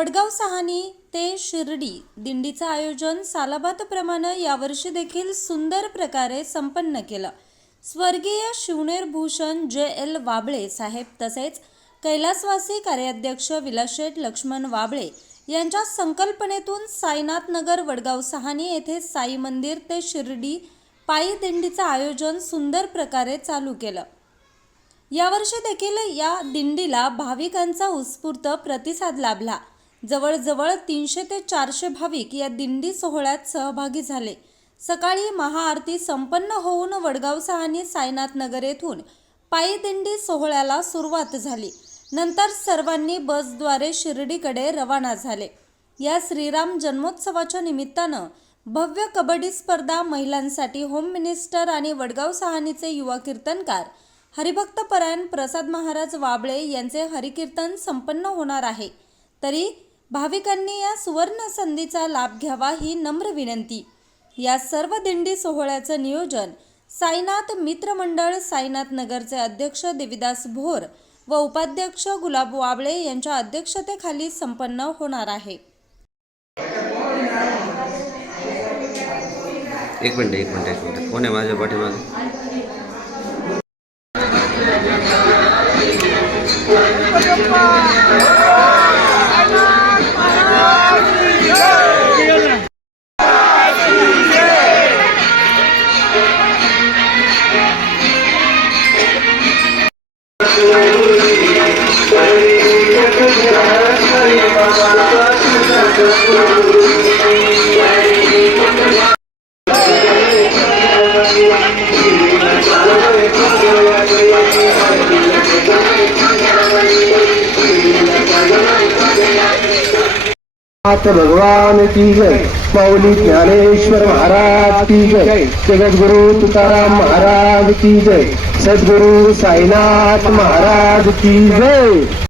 वडगाव सहानी ते शिर्डी दिंडीचं आयोजन सालाबादप्रमाणे यावर्षी देखील सुंदर प्रकारे संपन्न केलं. स्वर्गीय शिवनेर भूषण जे एल वाबळे साहेब तसेच कैलासवासी कार्याध्यक्ष विलासशेठ लक्ष्मण वाबळे यांच्या संकल्पनेतून साईनाथ नगर वडगाव सहानी येथे साई मंदिर ते शिर्डी पायी दिंडीचं आयोजन सुंदर प्रकारे चालू केलं. यावर्षी देखील या दिंडीला भाविकांचा उत्स्फूर्त प्रतिसाद लाभला. जवळजवळ तीनशे ते चारशे भाविक या दिंडी सोहळ्यात सहभागी झाले. सकाळी महाआरती संपन्न होऊन वडगाव सहानी साईनाथ नगर येथून पायी दिंडी सोहळ्याला सुरुवात झाली. नंतर सर्वांनी बसद्वारे शिर्डीकडे रवाना झाले. या श्रीराम जन्मोत्सवाच्या निमित्तानं भव्य कबड्डी स्पर्धा महिलांसाठी होम मिनिस्टर आणि वडगाव सहानीचे युवा कीर्तनकार हरिभक्त परायण प्रसाद महाराज वाबळे यांचे हरिकीर्तन संपन्न होणार आहे. तरी भाविकांनी या सुवर्ण संधीचा लाभ घ्यावा ही नम्र विनंती. या सर्व दिंडी सोहळ्याचं नियोजन साईनाथ मित्रमंडळ साईनाथ नगरचे अध्यक्ष देविदास भोर व उपाध्यक्ष गुलाब वाबळे यांच्या अध्यक्षतेखाली संपन्न होणार आहे. एक मिनिट एक मिनिट एक मिनिट. कोण आहे माझ्या पाठीमागे? भगवान की जय। पौली ज्ञानेश्वर महाराज की जय। जगत गुरु तुकाराम महाराज की जय। सद्गुरु साईनाथ महाराज की जय।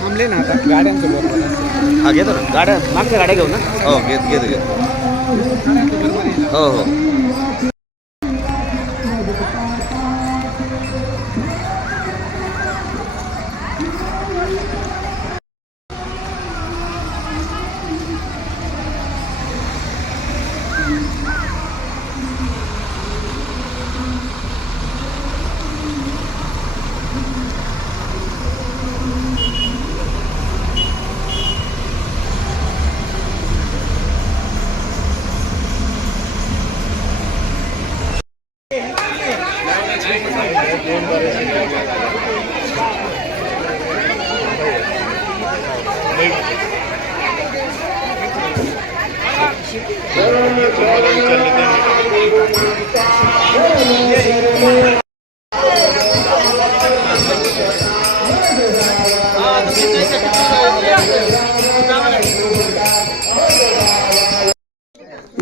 थांबले ना आता गाड्यांचं हा घेतो ना. गाड्या मागच्या गाड्या घेऊ ना? हो घेत घेतो घेतो. हो हो.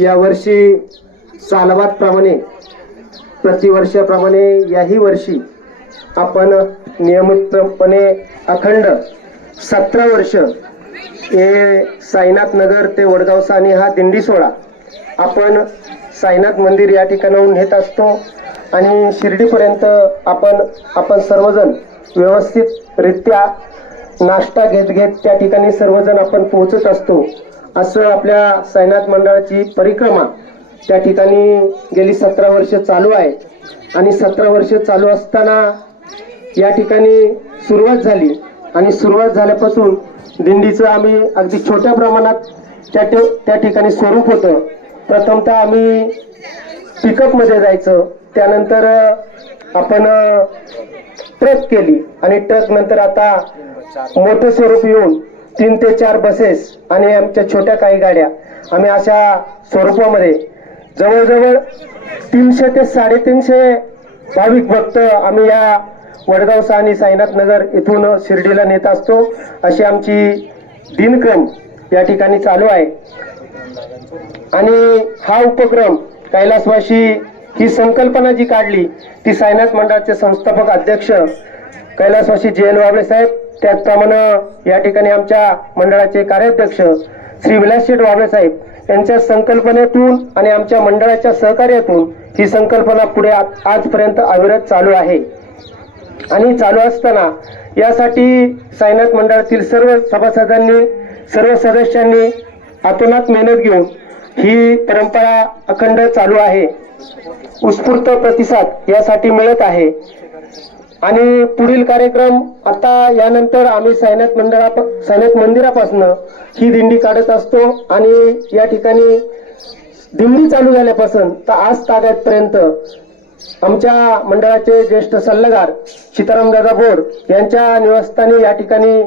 यावर्षी सालवादप्रमाणे प्रतिवर्षाप्रमाणे याही वर्षी आपण नियमितपणे अखंड सतरा वर्ष हे साईनाथ नगर ते वडगाव सानी हा दिंडी सोहळा आपण साईनाथ मंदिर या ठिकाणाहून नेत असतो. आणि शिर्डीपर्यंत आपण आपण सर्वजण व्यवस्थितरित्या नाश्ता घेत घेत त्या ठिकाणी सर्वजण आपण पोहोचत असतो. असं आपल्या साईनाथ मंडळाची परिक्रमा त्या ठिकाणी गेली सतरा वर्ष चालू आहे. आणि सतरा वर्ष चालू असताना या ठिकाणी सुरुवात झाली. आणि सुरुवात झाल्यापासून दिंडीचं आम्ही अगदी छोट्या प्रमाणात त्या ठे- त्या ठिकाणी स्वरूप होतं. प्रथमतः आम्ही पिकअपमध्ये जायचं. त्यानंतर आपण ट्रक केली. आणि ट्रक नंतर आता मोठं स्वरूप येऊन तीन ते चार बसेस आणि आमच्या छोट्या काही गाड्या. आम्ही अशा स्वरूपामध्ये जवळजवळ तीनशे ते साडेतीनशे भाविक भक्त आम्ही या वडगाव आणि साईनाथ नगर इथून शिर्डीला नेत असतो. अशी आमची दिनक्रम या ठिकाणी चालू आहे. आणि हा उपक्रम कैलासवाशी ही संकल्पना जी काढली ती साईनाथ मंडळाचे संस्थापक अध्यक्ष कैलासवाशी जे एल वाबळे साहेब त्याचप्रमाणे या ठिकाणी आमच्या मंडळाचे कार्याध्यक्ष श्री विलास शेठ वाबळे साहेब यांच्या संकल्पनेतून आणि आमच्या मंडळाच्या सहकार्यातून ही संकल्पना पुढे आजपर्यंत अविरत चालू आहे. आणि चालू असताना यासाठी सायनाथ मंडळातील सर्व सभासदांनी सर्व सदस्यांनी आतोनात मेहनत घेऊन ही परंपरा अखंड चालू आहे. उत्स्फूर्त प्रतिसाद यासाठी मिळत आहे. आणि पुढील कार्यक्रम आता यानंतर आम्ही सायनाथ मंडळा सायनाथ मंदिरापासून ही दिंडी काढत असतो आणि या ठिकाणी दिंडी चालू झाल्यापासून तर आज ताब्यातपर्यंत आमच्या मंडळाचे ज्येष्ठ सल्लागार सीताराम दादा बोर यांच्या निवासस्थानी या ठिकाणी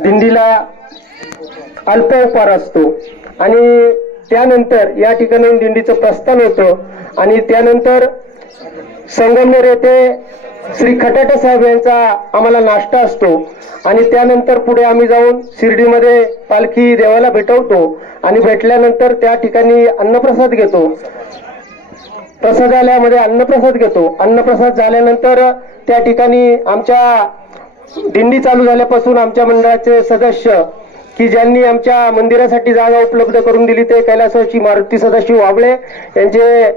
दिंडीला अल्प उपहार असतो. आणि त्यानंतर या ठिकाणी दिंडीचं प्रस्थान होतं आणि त्यानंतर संगमनेर येथे श्री खटाटे साहेब यांचा आम्हाला नाश्ता असतो. आणि त्यानंतर पुढे आम्ही जाऊन शिर्डीमध्ये पालखी देवाला भेटवतो. आणि भेटल्यानंतर त्या ठिकाणी अन्नप्रसाद घेतो. प्रसादालयामध्ये अन्नप्रसाद घेतो. अन्नप्रसाद झाल्यानंतर त्या ठिकाणी आमच्या दिंडी चालू झाल्यापासून आमच्या मंडळाचे सदस्य की ज्यांनी आमच्या मंदिरासाठी जागा उपलब्ध करून दिली ते कैलासवासी मारुती सदाशिव वाबळे यांचे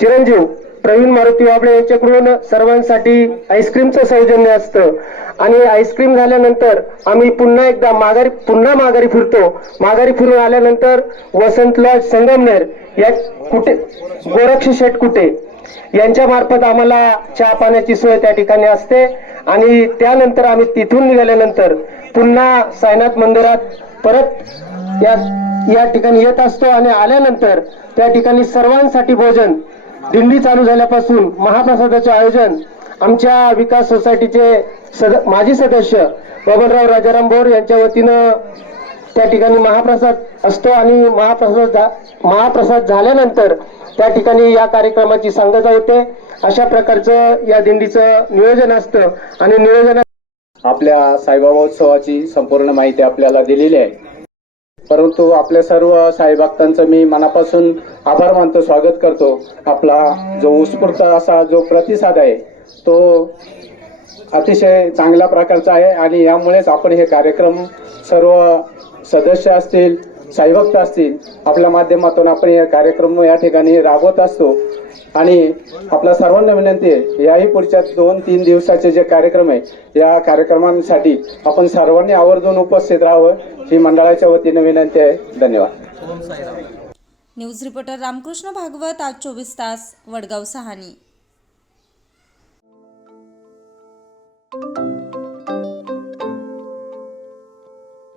चिरंजीव प्रवीण मारुती वाबळे यांच्याकडून सर्वांसाठी आईस्क्रीमचं सौजन्य असतं. आणि आईस्क्रीम झाल्यानंतर आम्ही पुन्हा एकदा माघारी पुन्हा माघारी फिरतो. माघारी फिरून आल्यानंतर वसंत लॉज संगमनेर या कुठे गोरक्ष शेठ कुठे? यांच्या मार्फत आम्हाला चहा पाण्याची सोय त्या ठिकाणी असते. आणि त्यानंतर आम्ही तिथून निघाल्यानंतर पुन्हा साईनाथ मंदिरात परत या या ठिकाणी येत असतो. आणि आल्यानंतर त्या ठिकाणी सर्वांसाठी भोजन दिंडी चालू झाल्यापासून महाप्रसादाचे आयोजन आमच्या विकास सोसायटीचे सद माजी सदस्य बबनराव राजाराम बोर यांच्या वतीनं त्या ठिकाणी महाप्रसाद असतो आणि महाप्रसाद महाप्रसाद झाल्यानंतर त्या ठिकाणी या कार्यक्रमाची सांगता होते. अशा प्रकारचं या दिंडीचं नियोजन असतं आणि नियोजन आपल्या साईबाबा उत्सवाची संपूर्ण माहिती आपल्याला दिलेली आहे. परंतु आपल्या सर्व साईभक्तांचं मी मनापासून आभार मानतो स्वागत करतो. आपला जो उत्स्फूर्त असा जो प्रतिसाद आहे तो अतिशय चांगल्या प्रकारचा आहे आणि यामुळेच आपण हे कार्यक्रम सर्व सदस्य असतील साईभक्त असतील आपल्या माध्यमातून आपण हे कार्यक्रम या ठिकाणी राबवत असतो. आणि आपल्या सर्वांना विनंती आहे याही पुढच्या दोन तीन दिवसाचे जे कार्यक्रम आहे या कार्यक्रमांसाठी आपण सर्वांनी आवर्जून उपस्थित राहावं ही मंडळाच्या वतीने विनंती आहे. धन्यवाद. न्यूज रिपोर्टर रामकृष्ण भागवत आज चोवीस तास वडगाव सहानी.